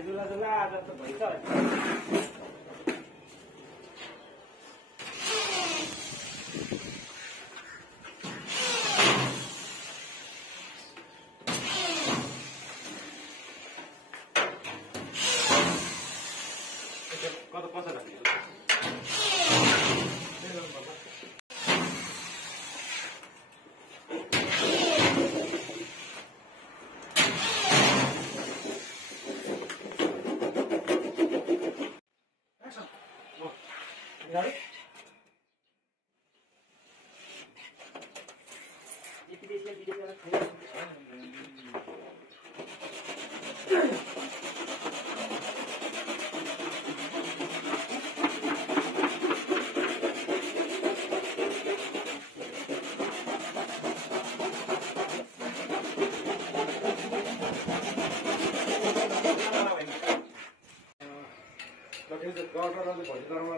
घाँटी दुला दुला आज त भइछ कता कसो राख्ने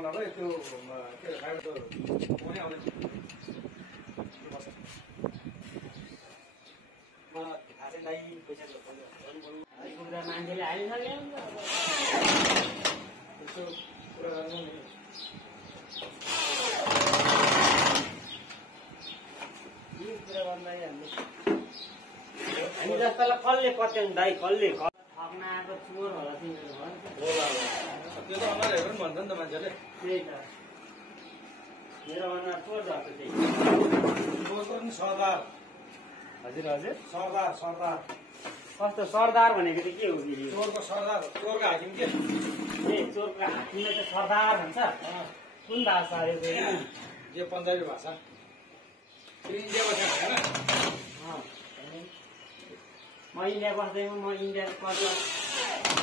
नभए त्यो मान्छेले हालिसक्यो हामी जस्तालाई कसले पत्याउनु दाइ कसले ठग्न आएको चोर होला तिनीहरू त्यो त अनुहारहरू पनि भन्छ नि त मान्छेले त्यही त मेरो अनुहार चोर जस्तो त्यही चोरको पनि सरदार हजुर हजुर सरदार सरदार कस्तो सरदार भनेको चाहिँ के हो कि चोरको सरदार चोरको हाकिम के ए चोरको हाकिमले चाहिँ सरदार भन्छ कुन भाषा अरे यो पन्जाबी भाषा इन्डिया बसेको होइन म इन्डिया बस्दैमा म इन्डियाको